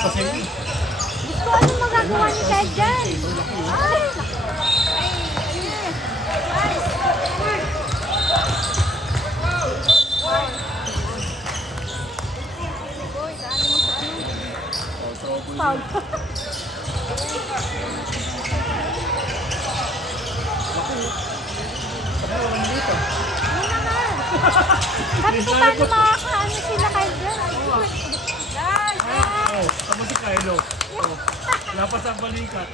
Pasensya. Gusto ko anong magagawa ni Ted dyan? Ay! Foul. Sabi ko paano makakaano sila kayo dyan? Oh, tama si Kylo. Oh, lapas ang balikat.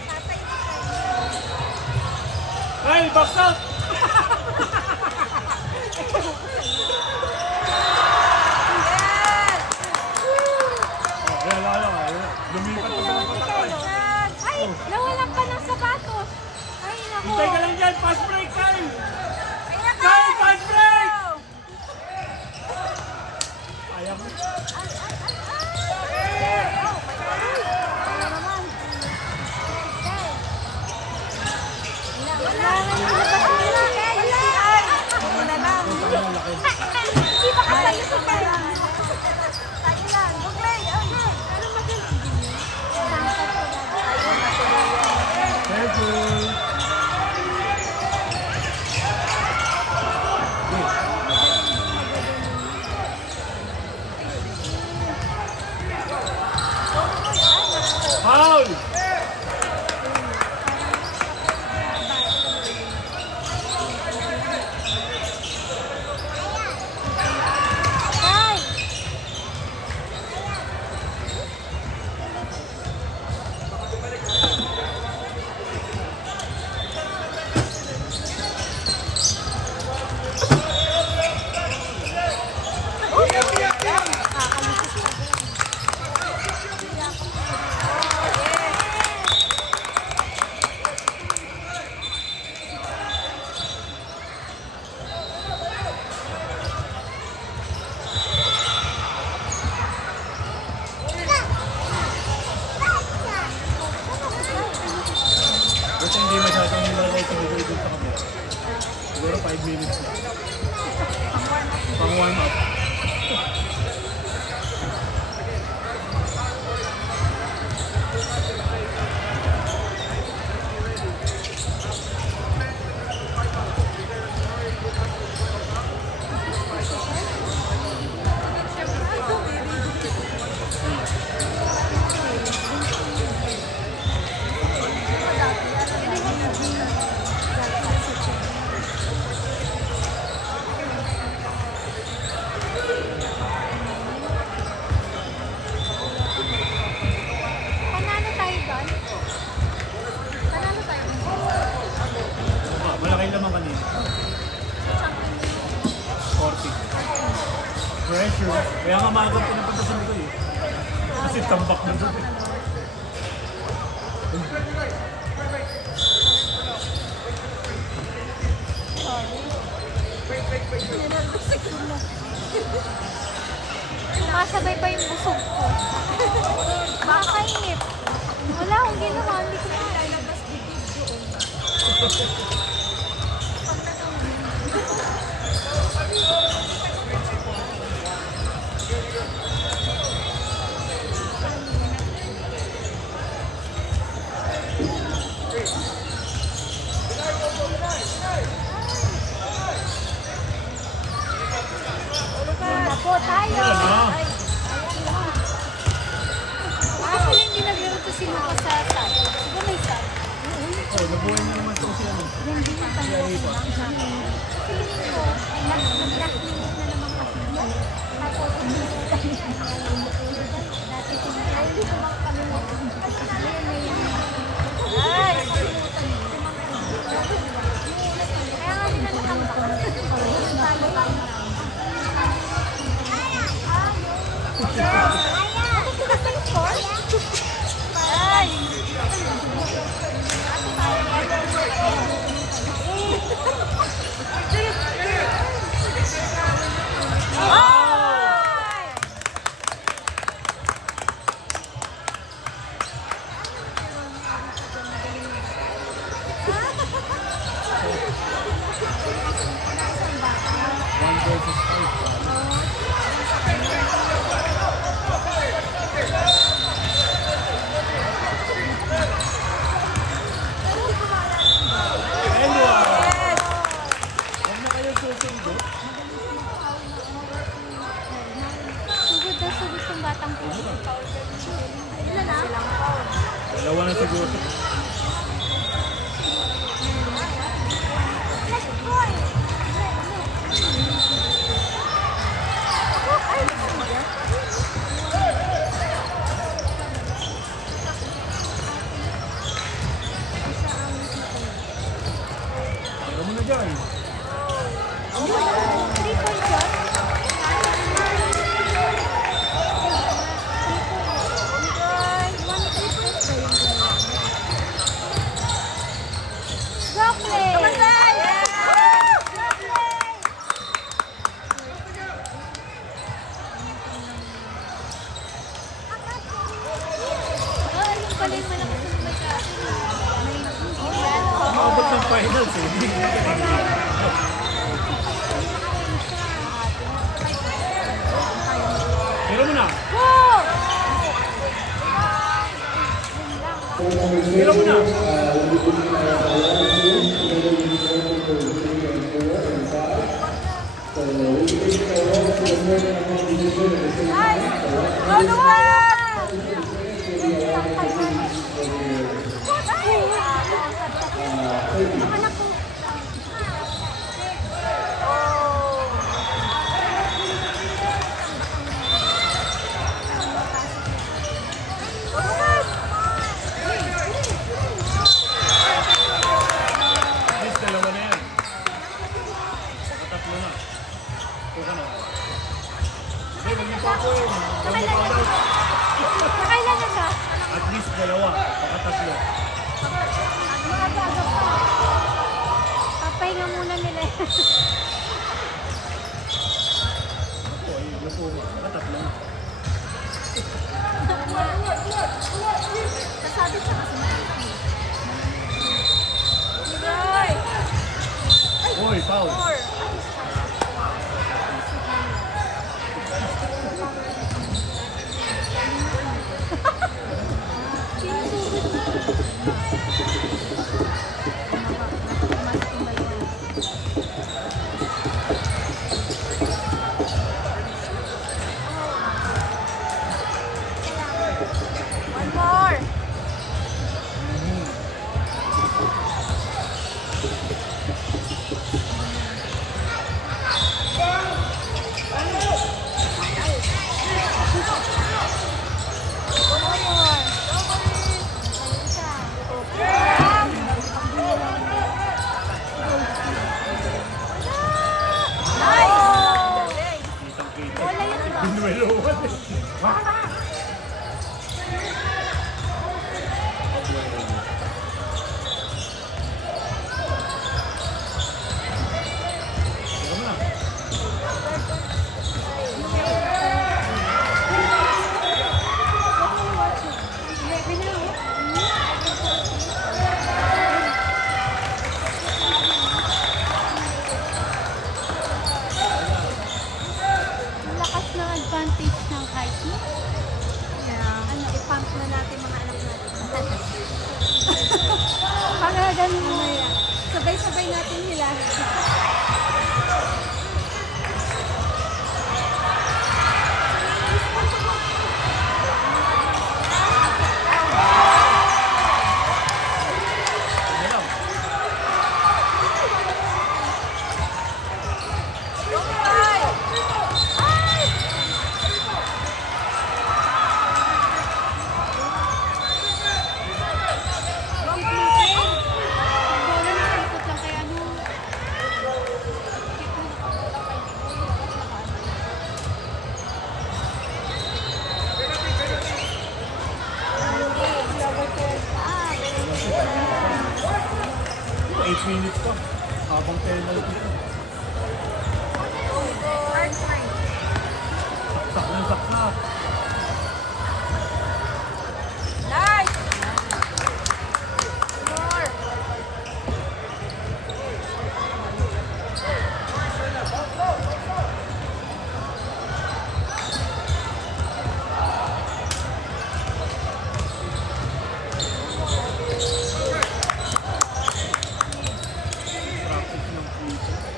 Hey, box out! Lumipat pa sa patakay. Ay, nawalan pa ng sapatos. Ay, naku. Hintay ka lang dyan, fast break, Kyle! Kyle, fast break! Ayaw mo. Hindi pa kasayo sa kaya. Foul! Kasi hindi masyadong nilagay sa video dun sa kapit. Siguro 5 minutes na. Pang warm up. Panalo tayo doon? Panalo tayo? Malaki naman kanina. 40. Pressure. Kaya nga maaga pinapantasan ko eh. Kasi tambak na doon eh. Sumasabay pa yung busog ko. Makakainip. Wala akong ginawa. Hindi ko na lalabas bibig doon. Na po tayo. Wala. Actually, hindi naglaro to si Lucas sa sub. Siguro may sub. Oh, nabuhay na naman ito siya. Hindi na tayo. Feeling ko, nag-last minute na naman kasi. Tapos, dati tinatay, hindi ko makakalimutan. Ngayon may ay! Kaya nga nila nakambak. Talo lang. Ay! One versus 5. Ilan na? Dalawa na siguro. Let's go! Ay, Alam mo na dyan. 3-point shot. Maabot ng finals eh. Hindi ko Pero mo na. Pero mo na. At least dalawa na yan. Tatlo na. Ito ka na. Hindi, wag niyo pa ako yun. Nakailan na siya? At least dalawa. Baka tatlo. Maaga-aga pa. Papahinga muna nila. Ito ay lupo mo. Baka tatlo na. Kasabi siya kasi Uy, foul. One more. Kitang-kita. Wala yun, di ba? Binueloan eh. Ito mo na. Lakas ng advantage ng Haiti. Ano, i-pump na natin mga anak natin. Para ganun na yan. Sabay-sabay natin nila. Ano lang. Ito, 8 minutes pa. Habang penalty. Saksak ng saksak. Nice! More! Practice ng free.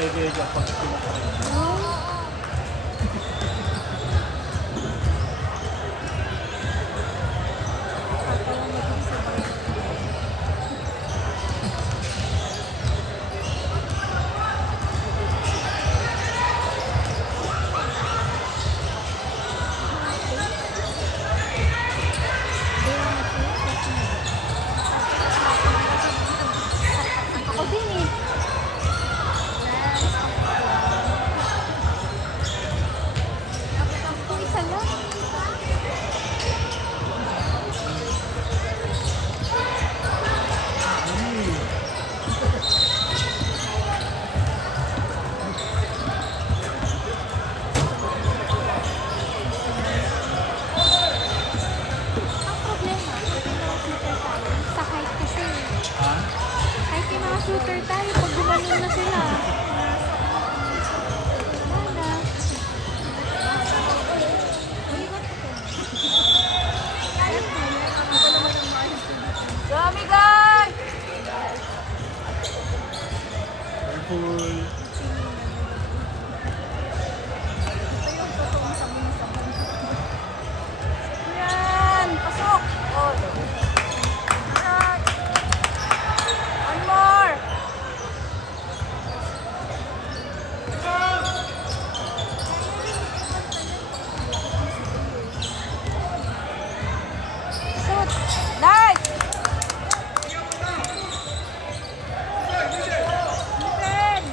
patay kayo dyan pag pinakain. Ako din eh. Kung isa lang. Ang problema, sa height kasi. Ha? Kahit yung mga shooter tayo, pag gumanon na sila. Wala na. Dami guys! Careful. Yan! Pasok! Oh. One more! Shoot! Nice! Defend!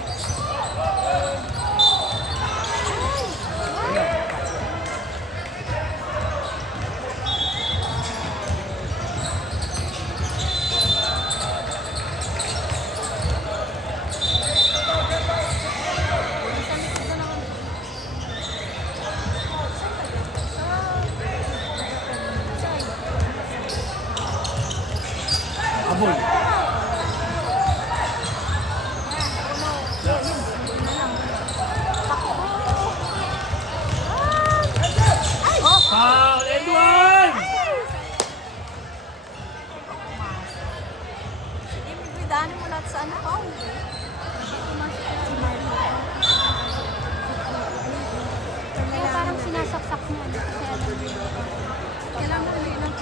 Abol. Foul! Edwin! Daan mo lahat sa ano pa. Kaya parang sinasaksak niya. Kasi alam mo yun. Kailangan mo ulit ng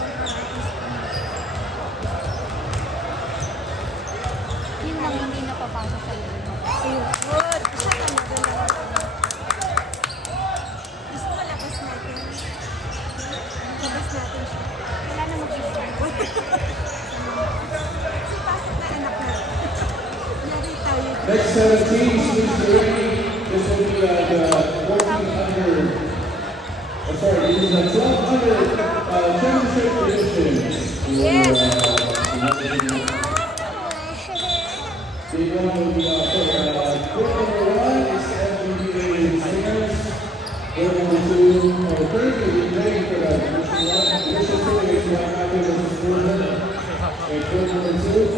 yun lang hindi napapasok sa iyo. Good! Isa ka na doon. Gusto mo lakas natin. Labas natin siya. Wala na mag-isa. Kasi pasok na anak natin. Lari tayo. Next set of teams, please be ready. This will be at 14 under, sorry, this is a 12 under championship position. Yes. The one will be group number 1 is the FBA Singers. Group number 2, or third, will be playing for the Division 2 is Waikato versus Portland. And group number 3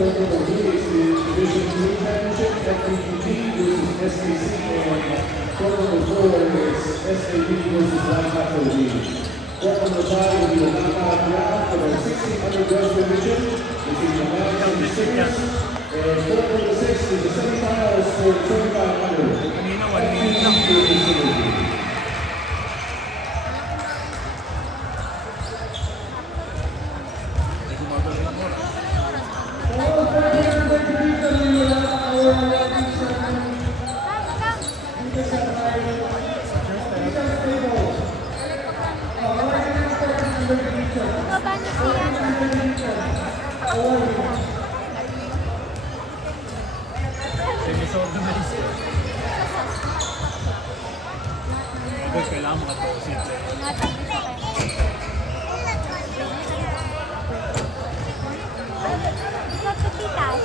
is the Division 3 Championship, FBPT versus SKC, and group number 4 is SAP versus Waikato G. Group number 5 will be the knockout round for the 16 under West Division between the Mavs and the Singers. And group number 6 is the semifinals for 25 under. Kanina, 1 minute lang. versus Synergy. May gumagalaw yung oras. Baba niyo siya. Semi-organized. Ikaw, kailangan makatapusin. Natabi sa kayo. Ikaw to titas.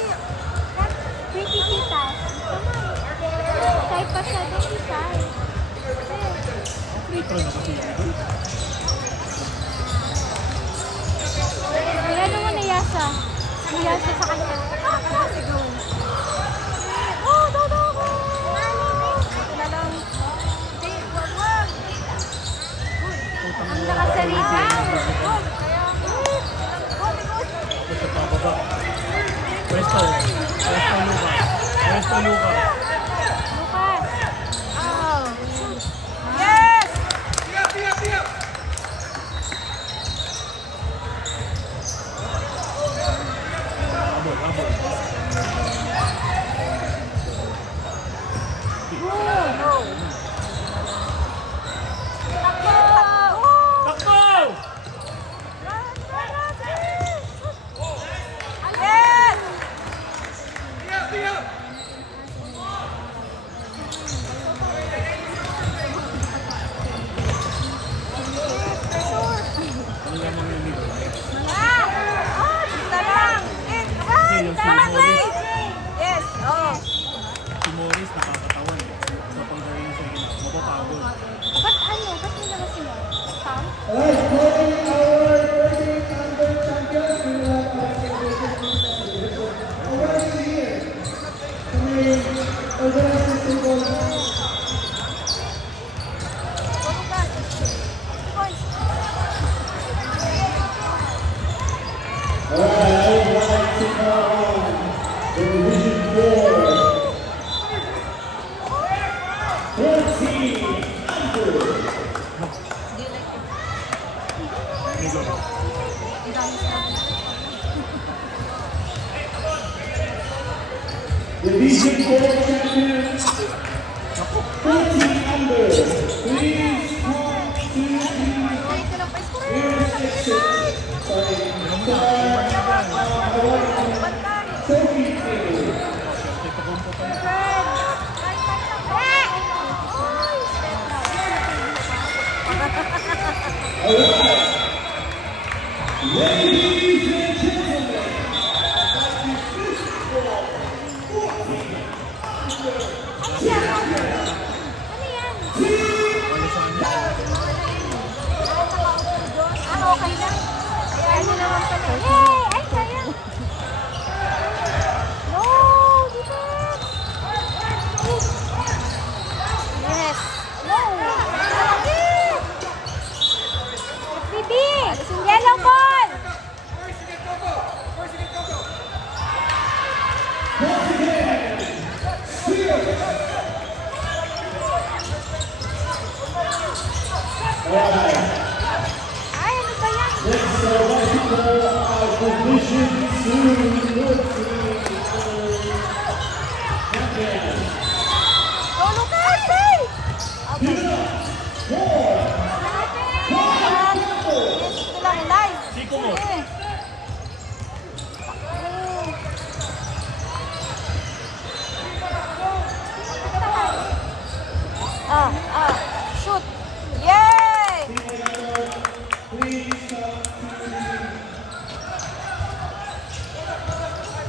Pretty titas. Kahit pa siya doon isa. Litro na kasi yun. Kaya naman niyasa. Niyasa sa kanya. Siguro. Oh, dodo ko! Ito na lang. Wag. Ang nakasalita. Ito sa pababa. Pwesto. Pwesto Lucas. Pwesto Lucas. Lucas. Division 4 champion, 14 under. Please come to the Ito lang pa score. rear section. Sorry, Bantay. trophy table. Ito kumpo pa yun. Friend. Ay! Oy! Alright. Ladies and gentlemen, Ano yan? Walisan niya. Okay lang. Ano naman pala? Yay! Ay, sayang. No! Defense! Yes! No! FBB! Yellow ball! Ay, ano ba yan? next Division 2 champion. Go, Lucas! Hey! Okay. Yes, ito lang, live. Siko mo. Eh. Shoot! Yay!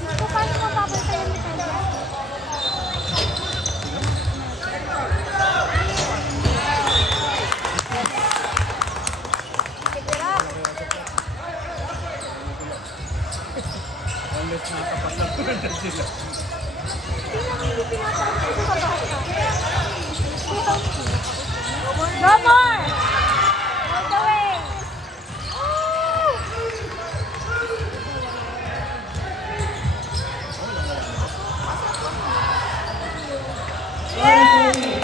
Ito, paano mababasa yung medalya? Keep it up. Unless natapat lang tulad sila. Hindi pinapakita sa babasa. No more! All the way! Oh! Yay!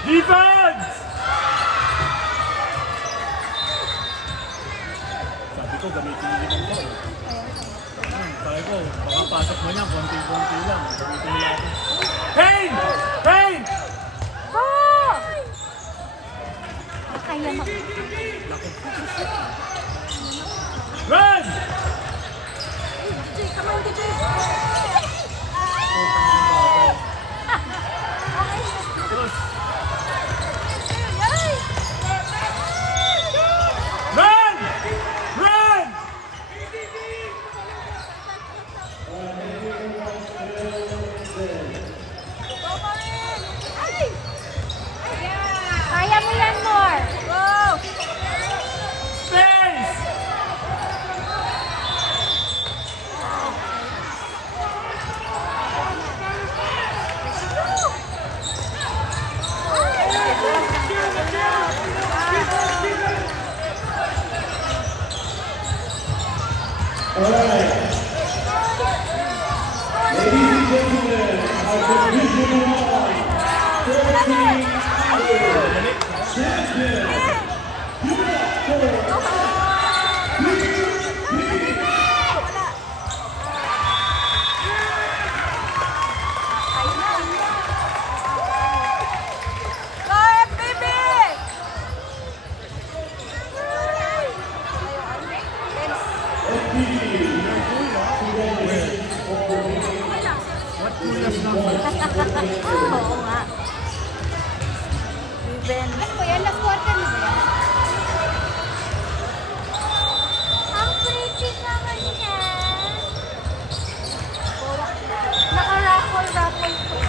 Defense! Sabi ko, gamitin niyo yung ball. Sabi ko, baka pasok mo niya, konti-konti lang. Gamitin niyo ako. Pain! Pain! Go! Kaya mag... Run! Come on, DJ! Cross. Yay! Run! Run! Kaya mo yan, Nor! Go! Space! Alright. Ladies and gentlemen, our Division 1 champion, Go, FBB! What kulas lang? Oo nga. Even. Ano ba yan? Last quarter na ba yan? Ang pretty naman niya. Naka-raffle po siya.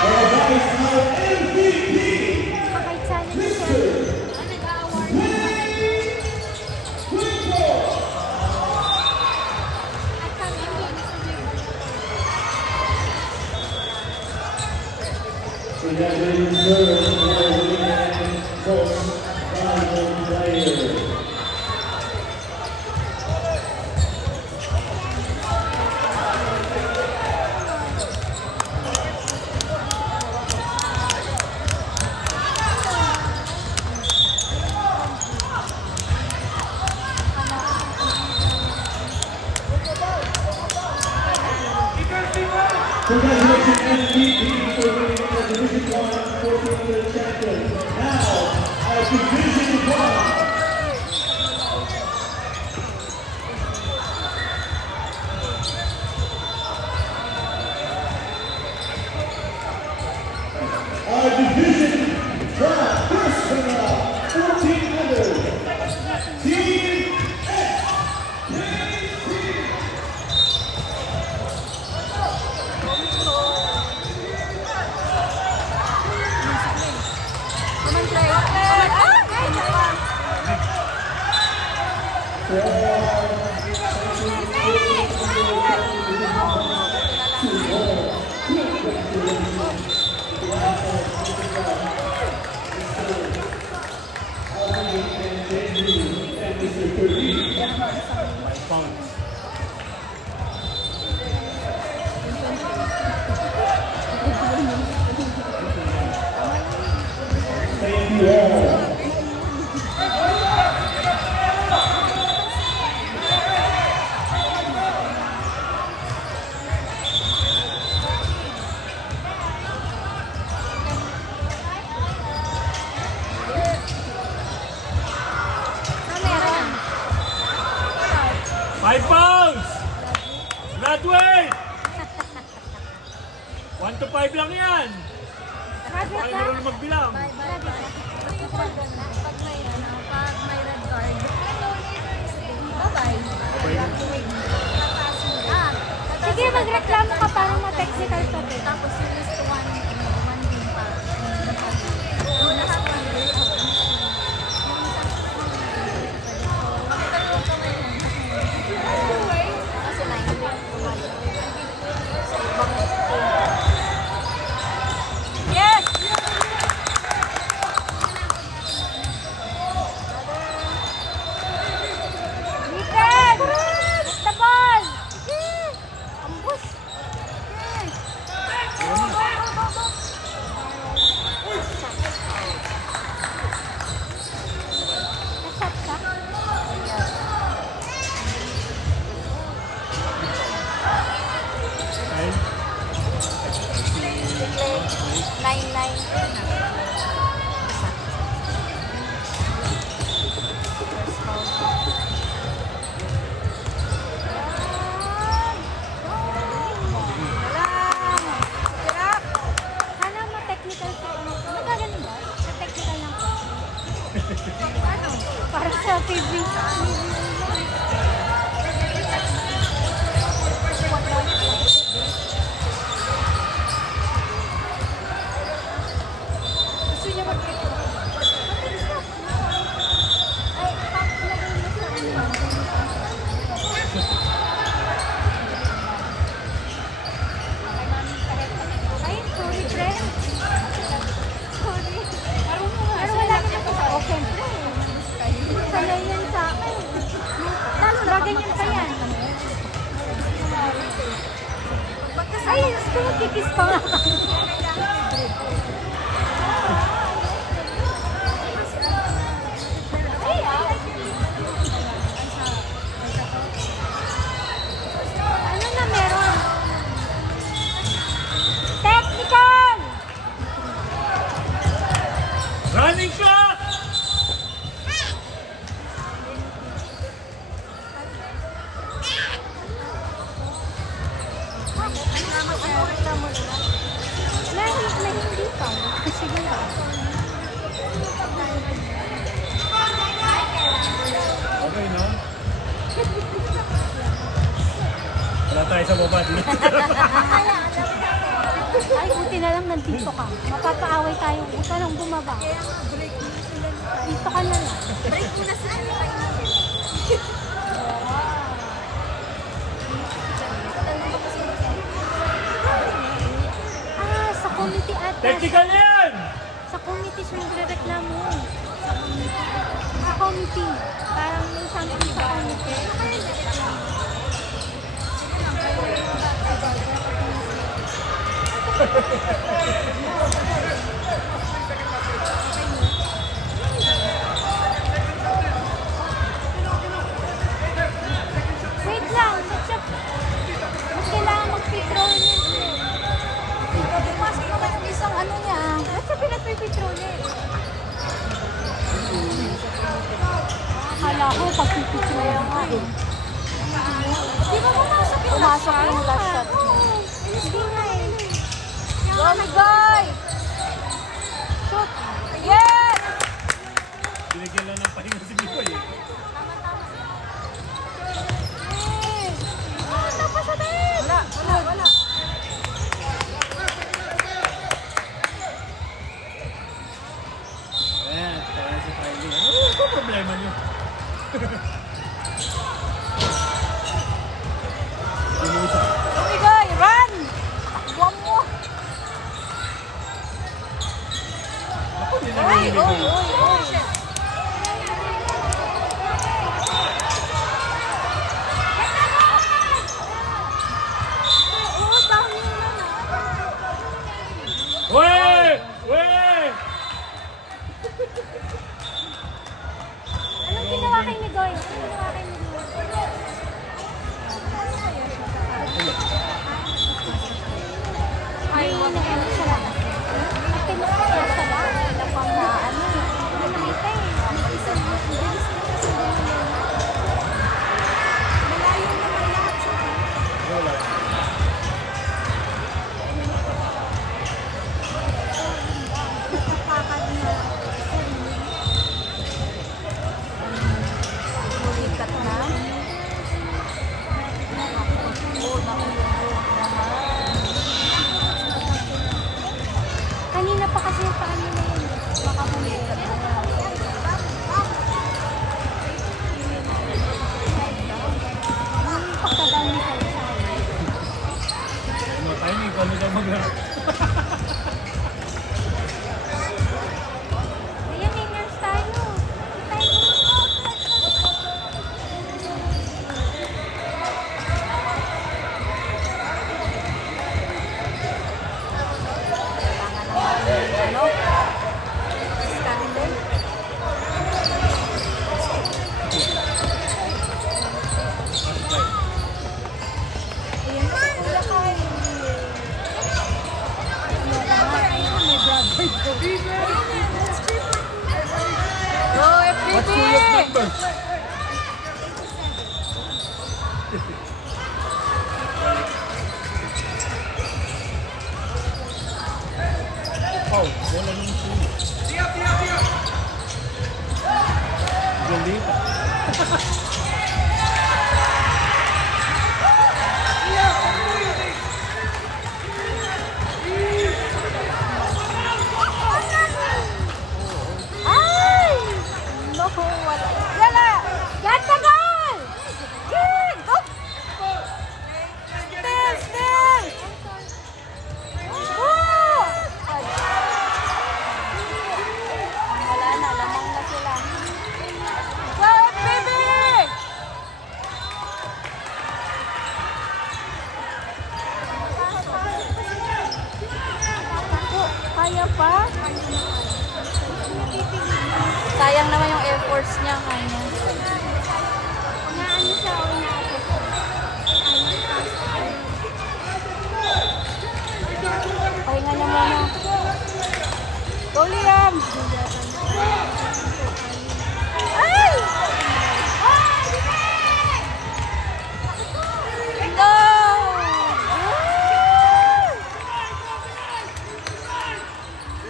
our guys, our MVP, Kahit sana siya. Nag-award has been served for winning most valuable player. Congratulations, MVP, for winning the Division 1 14-year champion. Now, at Division 1. Our division draft first runner-up, 1400, Team Pounds. Thank you all. Ano meron? 5 pounds! Graduate! 1 to 5 lang yan. Graduate Ay, ka? marunong magbilang. Graduate ka? Pag may red card. Bye-bye. Ah, sige, magreklamo ka para ma-technical pa din. Tapos yung list 1 din pa. Yes! Ethan! The ball! Ambus! Nasat ka? Ayun. 9-9. Sana ma-technical ka. Magagaling ba? Sa-technical lang ka. Ano? Para sa TV. Gusto niya mag-technical. Ay, lagay mo sa ano. Ay, sorry, friend. Sorry. Pero wala naman ko sa open. Kaya yan sa akin. Tapos gaganyan pa yan. Ay, gusto mo kikis pa nga. Ay, ano na meron? Technical! Running shot! Na hindi pa. Sige lang. Okay, no? Wala tayo sa baba dito. Ay, buti na lang nandito ka. Mapapaaway tayo. Huwag ka nang bumaba. Dito ka na lang. Break mo na sa sa committee ata. Technical yan! something. Parang may something sa ano. Wait lang. Mas kailangan mag-petrol niya. Pumasok naman yung isang ano niya. Ba't siya pinag-petrol niya? Akala ko pag-petrol niya nga eh. Di ba pumasok yung last shot? Pumasok yung last shot. Hindi nga eh. Go, Migoy! Shoot! Yes! Binigyan lang ng pahinga si Mikoy eh. Wala. Ayan, kaya si Kylie. Ano ba problema niyo? Ginusa. Migoy, run! Takbuhan mo! Ako, hindi na Oy, narinig oy, ko. oy, oy! Oh, dami naman. Wey! Wey! Anong ginawa kay Migoy? Anong ginawa kay Migoy? Ay, nag-ano siya lang. Nagtimas ka siya sa bahay na pang ano. Hindi nakita eh. Nag-isang bilis na kasi ganun. Malayo naman lahat siya. Wala. Nakakad na. Bulikat na. Oo, kanina pa kasi yung paano na yun. Baka bulikat na. Pagkadami kayo sa akin. Ano, timing ko, ano daw mag-rap? Ayan, may nurse tayo. Ano? Scandal? Ayan, si Kuya Kyle. May brother ko. Go, What's FPP! Kuya's number? Oh, wala nang suyo. Galita. Ay! No, wala. Yala! Yan sa goal! Yan! Go! Still! Woo! Ay. Wala na, lamang na sila. Go, baby! Ako, kaya pa? Sayang naman yung efforts niya kanya. Naano siya o pahinga niya muna. Go, Liam! Ay! Go!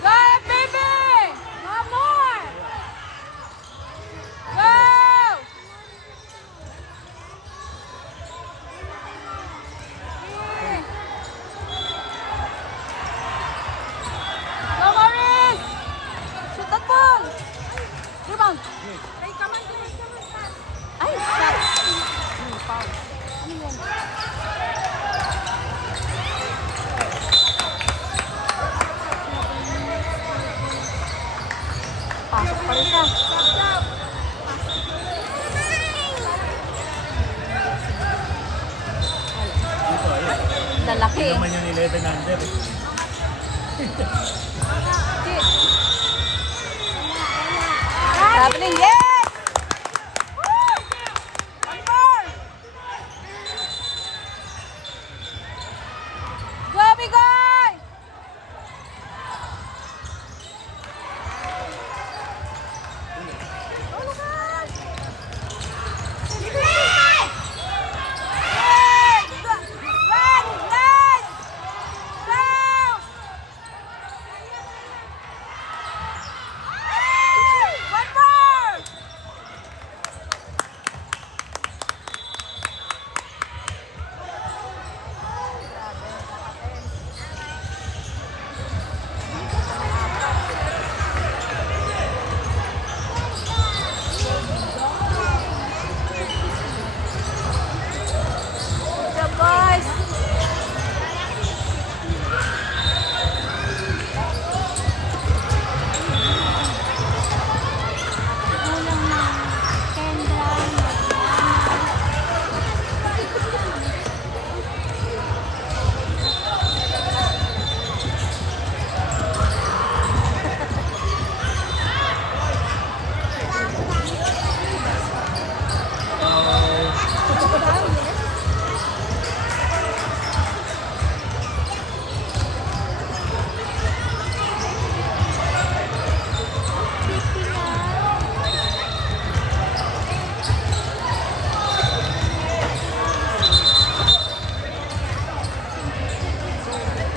Go, baby! One more! Go! Hindi naman yung 11 under eh. Happening, yes! Woo! One more! Go, Bigoy! Go, Lucas! Hey! Run! Nice! Go! One more! Good job, boys!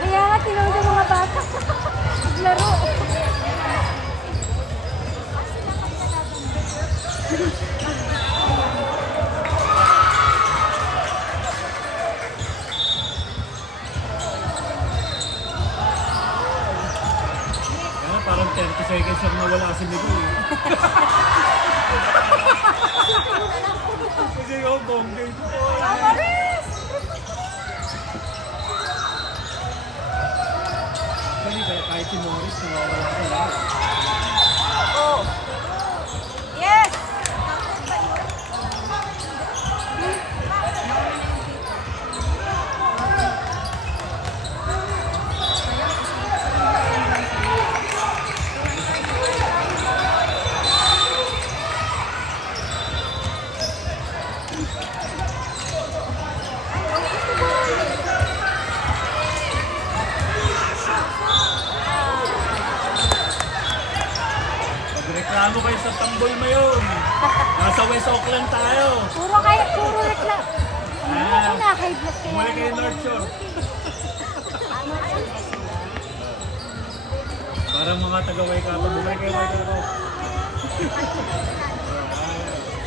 Kaya nga, tinawag yung mga bata. Naglaro. Kaya parang 30 seconds lang nawala si Miguel eh. Kasi yung bongga ito. Amaris! Kaya kahit si Morris nawawala sa lahat. Oh. Yes! Magreklamo kayo sa tambol mo yun. Nasa West Auckland tayo. Puro reklam. Ano ko na, high blood kaya. Bumalik kayo North Shore. Parang mga taga-Waikato, bumalik kayo Waikato.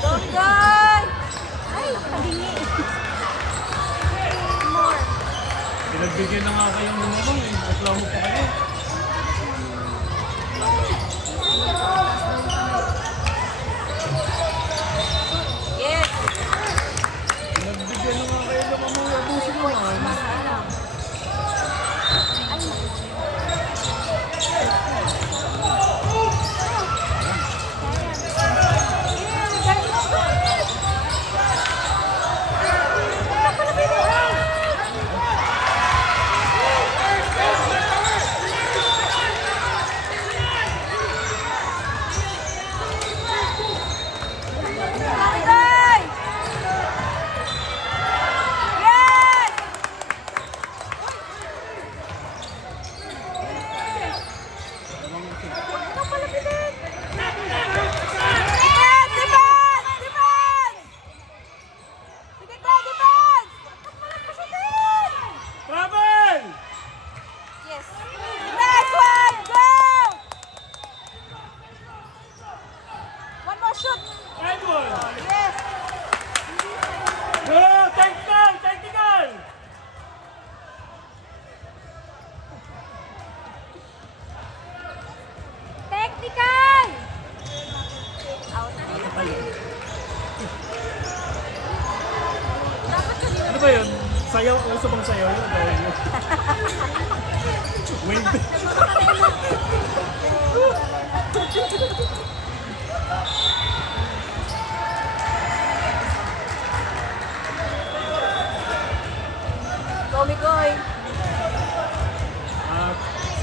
Don't die! Ay, kabingi. More. Pinagbigyan na nga kayong lumabang eh. Reklamo pa kayo. Yes! Pinagbigyan na nga kayo lumabang. Abusin mo naman. Travel! Yes. Next one, go! One more shoot. Edward! Yes. Go! Technical! Technical! Technical. Out. Ano ba yun? Sayaw? Uso bang sayaw yun? Gawin mo. Wait. Go, Migoy.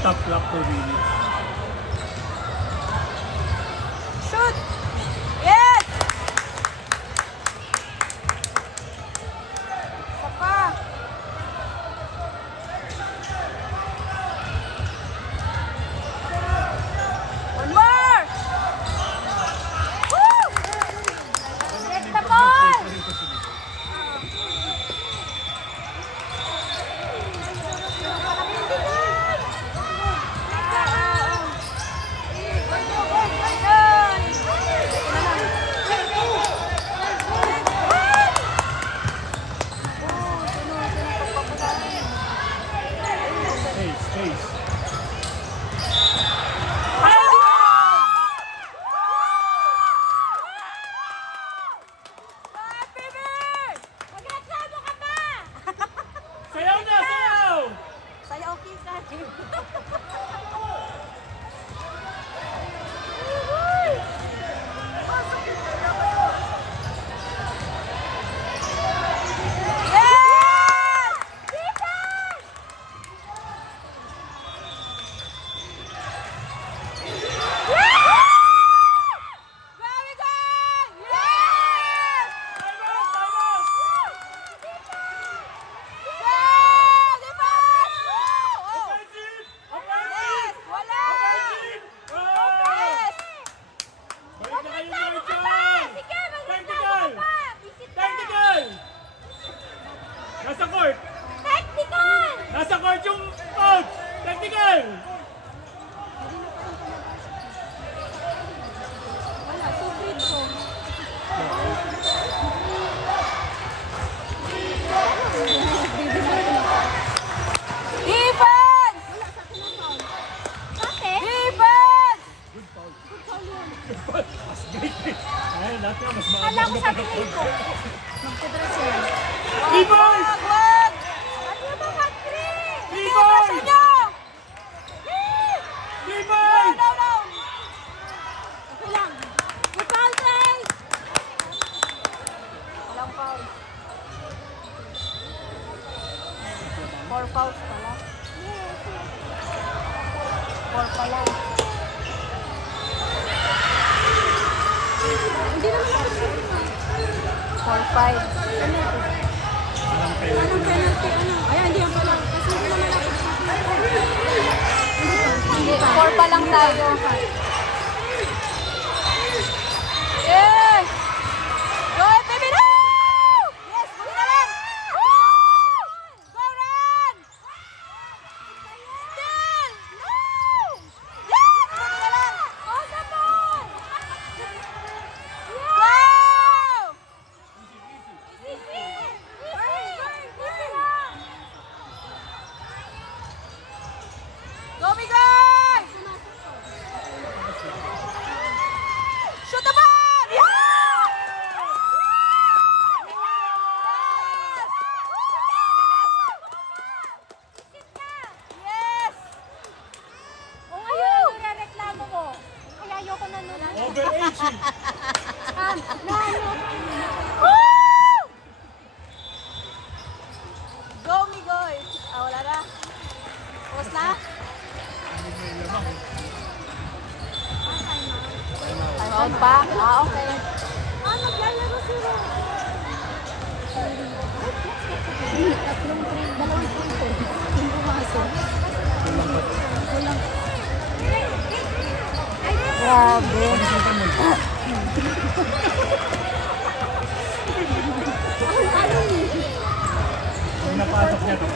Stop clock 2 minutes. Shoot! Yes! Isa pa. One more! Woo! Get the ball! Space, space. Sayaw na, sayaw! Sayaw kita. Yes! Defense! Very good! Yes! Time out, time out! Yeah! Defense! Oh! Offensive! Yes! Offensive! Wala! Offensive! Ah! Yes! Balik na kayo Magreklamo dyan! ka pa! Sige, magreklamo ka pa! Visit ka! Tactical! Nasa court! Technical! Nasa court yung coach! Tactical! Wala, sufrit ko. Defense! Defense! Good foul. Mas great. Ayun, lahat nga mas maaga. Kala ko sa tingin ko. Magkudras yan. Ibon! Wag! Ano ba, Patri? Ibon! Ibon! Nyo! Ibon! No, no! Okay lang. Good foul, Trey! Walang foul. 4 fouls pala. 4 pala. Hindi naman ako sure. 4-5. Parang kayo. Anong penalty? Ano? Ayan, hindi yan pala. Kasi hindi naman ako hindi, 4 pa lang tayo. Yes! Go, baby! No! Yes, muli na lang! Woo! Go, run! Still! No! Yes! Muli na lang! Hold the ball! Go! Easy! Easy lang! Go, Miguel! Shoot the ball! Yeah! Yes! O ngayon, ano reklamo mo? Kaya ayoko na nun. Overaging. Woo! Go, Migoy! Ah, wala na. Tapos na? Time out pa? Ah, okay. Ah, maglalaro sila. Dalawang punto. Yung pumasok. Grabe. Kung napasok niya to.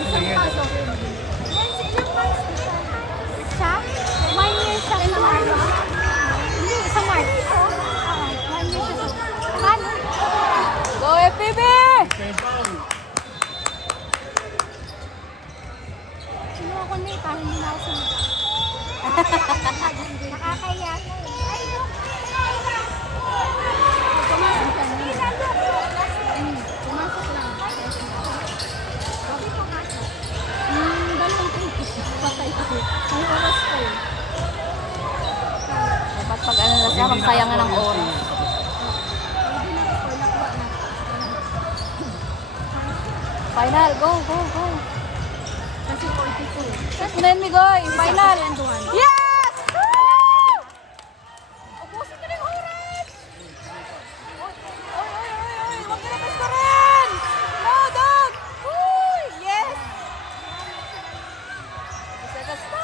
Isang pasok. Ilang months siya? Siya? 1 year siya sa ano? Hindi, sa March. 1 year siya sa... Ano? Go, FPB! Same foul. Sinuha ko na eh, parang hindi na ako sunod. Nakakaya. Ay, look! Pumasok ka na. Pumasok lang. Dalawang pinto. Patay ko. May oras ko eh. Dapat pag ano na siya, magsayang na ng oras. Final, go, go, go. Kasi 4 Unahin, Migoy. Final. Yes! Woo! Ubusin ko na yung oras. Oy. Huwag ka na basta rin. No, dog. Uy, yes. Seconds. No!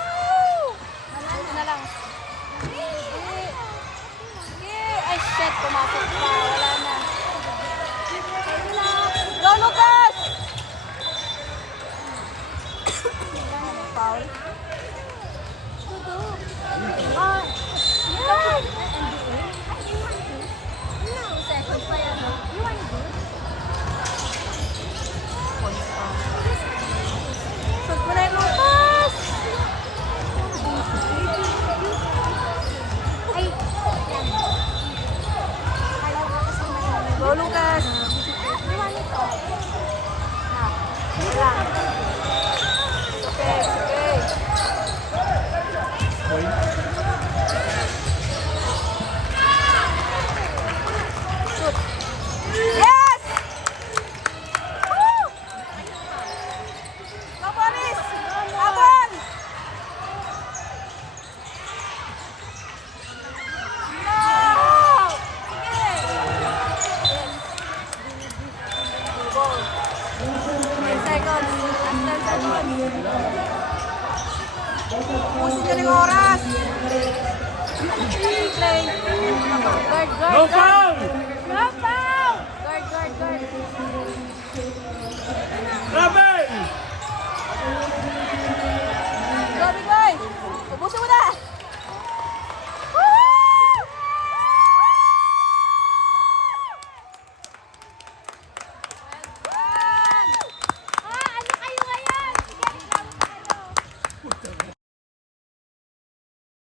Buti na lang. Sige. Ay, shit. Pumasok pa. Wala na. Go, Lucas! Foul. Shoot mo na yung Lucas! Go, Lucas! Okay. Point. Shoot. Yes! Woo! Go, Boris! Laban! No! Sige! Goal. 10 seconds. Last 10 seconds. Pusin nyo yung oras. Play. Guard. No foul!